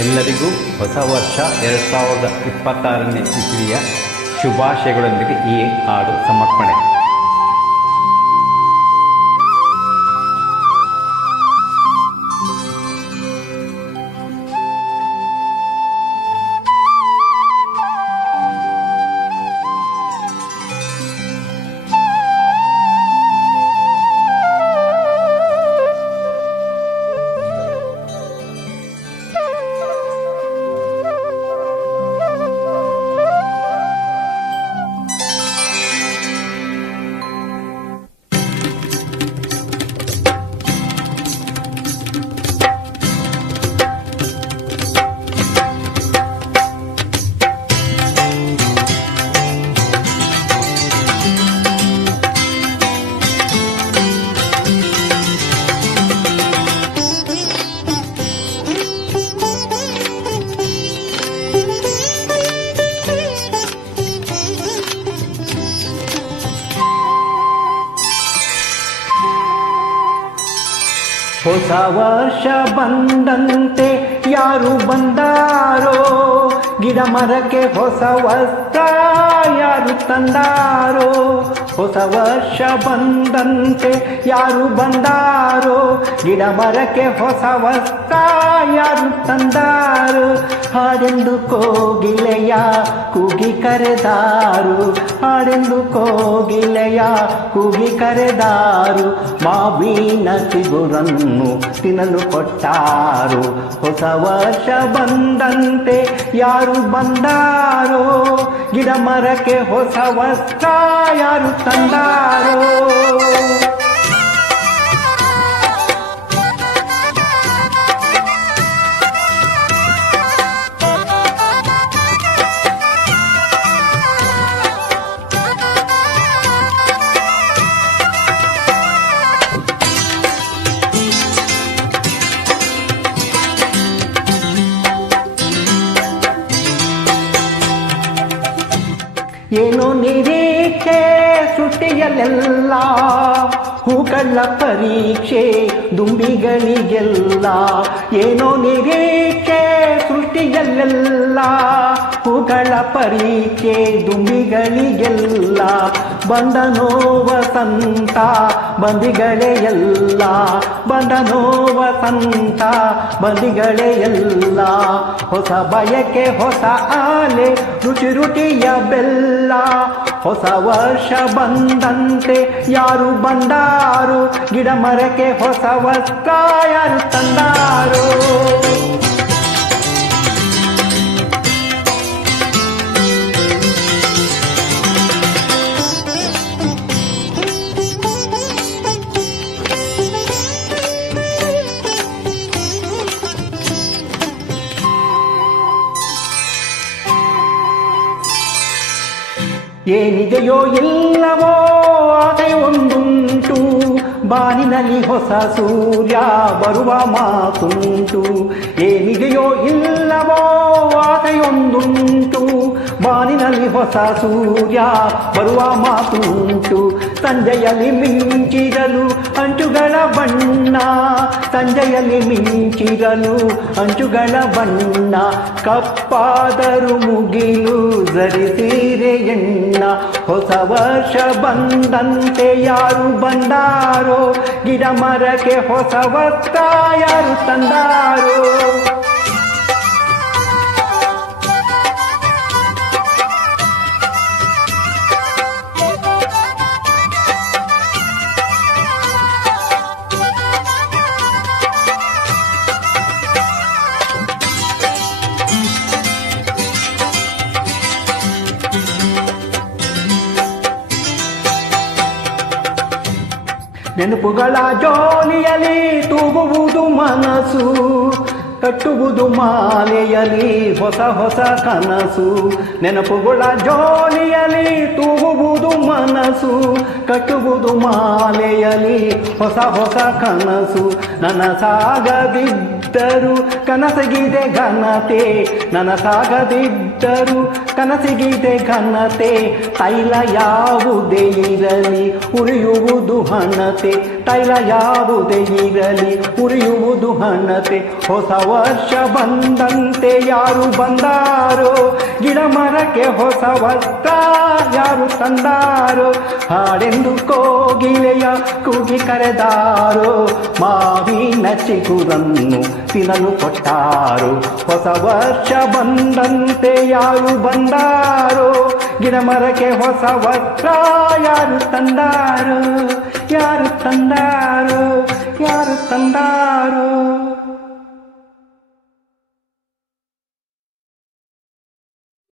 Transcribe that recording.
ಎಲ್ಲರಿಗೂ ಹೊಸ ವರ್ಷ 2026ನೇ ಇಸವಿಯ ಶುಭಾಶಯಗಳೊಂದಿಗೆ ಈ ಹಾಡು ಸಮರ್ಪಣೆ. ಹೊಸ ವರ್ಷ ಬಂದಂತೆ ಯಾರು ಬಂದಾರೋ, ಗಿಡ ಮರಕ್ಕೆ ಹೊಸ ವಸ್ತ್ರ ಯಾರು ತಂದಾರೋ. ಹೊಸ ವರ್ಷ ಬಂದಂತೆ ಯಾರು ಬಂದಾರೋ, ಗಿಡ ಮರಕ್ಕೆ ಹೊಸ ವಸ್ತ್ರ ಯಾರು ತಂದಾರೋ. ಹಾಡೆಂದು ಕೋಗಿಲೆಯ ಕೂಗಿ ಕರೆದಾರು, ಹಾಡೆಂದು ಕೋಗಿಲೆಯ ಕೂಗಿ ಕರೆದಾರು. ಮಾವಿನ ಚಿಗುರನ್ನು ತಿನ್ನಲು ಕೊಟ್ಟಾರು. ಹೊಸ ವರ್ಷ ಬಂದಂತೆ ಯಾರು ಬಂದಾರೋ, ಗಿಡ ಮರಕ್ಕೆ ಹೊಸ ವಸ್ತ್ರ ಯಾರು ತಂದಾರೋ. ಏನೋ ನಿರೀಕ್ಷೆ ಸೃಷ್ಟಿಯಲ್ಲೆಲ್ಲ, ಹೂಗಳ ಪರೀಕ್ಷೆ ದುಂಬಿಗಳಿಗೆಲ್ಲ. ಏನೋ ನಿರೀಕ್ಷೆ ಸೃಷ್ಟಿಯಲ್ಲೆಲ್ಲ, ಹೂಗಳ ಪರೀಕ್ಷೆ ದುಂಬಿಗಳಿಗೆಲ್ಲ. ಬಂದನೋ ವಸಂತ ಬಂದಿಗಳೇ ಎಲ್ಲ, ಬಂದನೋ ವಸಂತ ಬಂದಿಗಳೇ ಎಲ್ಲ. ಹೊಸ ಬಯಕೆ ಹೊಸ ಆಲೆ ರುಚಿ ರುಚಿಯ ಬೆಲ್ಲ. ಹೊಸ ವರ್ಷ ಬಂದಂತೆ ಯಾರು ಬಂದಾರು, ಗಿಡ ಮರಕ್ಕೆ ಹೊಸ ವಸ್ತ್ರ ಯಾರು ತಂದಾರು. ಏನಿದೆಯೋ ಇಲ್ಲವೋ ಆಸೆ ಒಂದುಂಟು, ಬಾನಿನಲ್ಲಿ ಹೊಸ ಸೂರ್ಯ ಬರುವ ಮಾತುಂಟು. ಏನಿದೆಯೋ ಇಲ್ಲವೋ ಆಸೆಯೊಂದುಂಟು, ಬಾನಿನಲ್ಲಿ ಹೊಸ ಸೂರ್ಯ ಬರುವ ಮಾತುಂಟು. ಸಂಜೆಯಲ್ಲಿ ಮಿಂಚಿರಲು ಅಂಚುಗಳ ಬಣ್ಣ, ಸಂಜೆಯಲ್ಲಿ ಮಿಂಚಿರಲು ಅಂಚುಗಳ ಬಣ್ಣ. ಕಪ್ಪಾದರೂ ಮುಗಿಲು ಧರಿಸಿರೆ ಎಣ್ಣ. ಹೊಸ ವರ್ಷ ಬಂದಂತೆ ಯಾರು ಬಂದಾರೋ, ಗಿಡ ಮರಕ್ಕೆ ಹೊಸ ವಸ್ತ್ರ ಯಾರು ತಂದಾರೋ. ನೆನಪುಗಳ ಜೋಲಿಯಲ್ಲಿ ತೂಗುವುದು ಮನಸ್ಸು, ಕಟ್ಟುವುದು ಮಾಲೆಯಲ್ಲಿ ಹೊಸ ಹೊಸ ಕನಸು. ನೆನಪುಗಳ ಜೋಲಿಯಲ್ಲಿ ತೂಗುವುದು ಮನಸ್ಸು, ಕಟ್ಟುವುದು ಮಾಲೆಯಲ್ಲಿ ಹೊಸ ಹೊಸ ಕನಸು. ನನಸಾಗದಿದ್ದರೂ ಕನಸಿಗಿದೆ ಘನತೆ, ನನಸಾಗದಿದ್ದರೂ ಕನಸಿಗಿದೆ ಘನತೆ. ತೈಲ ಯಾವುದೇ ಇರಲಿ ಉರಿಯುವುದು ಹಣತೆ, ತೈಲ ಯಾವುದೇ ಇರಲಿ ಉರಿಯುವುದು ಹಣತೆ. ಹೊಸ ವರ್ಷ ಬಂದಂತೆ ಯಾರು ಬಂದಾರೋ, ಗಿಡ ಮರಕ್ಕೆ ಹೊಸ ವಸ್ತ್ರ ಯಾರು ತಂದಾರೋ, ಹಾಡೆಂದು ಕೋಗಿಲೆಯ ಕೂಗಿ ಕರೆದಾರೋ, ಮಾವಿನ ಚಿಗುರನ್ನು ತಿನ್ನಲು ಕೊಟ್ಟಾರೋ. ಹೊಸ ವರ್ಷ ಬಂದಂತೆ ಯಾರು ಬಂದಾರೋ, ಗಿಡ ಮರಕ್ಕೆ ಹೊಸ ವಸ್ತ್ರ ಯಾರು ತಂದಾರೋ, ಯಾರು ತಂದಾರೋ.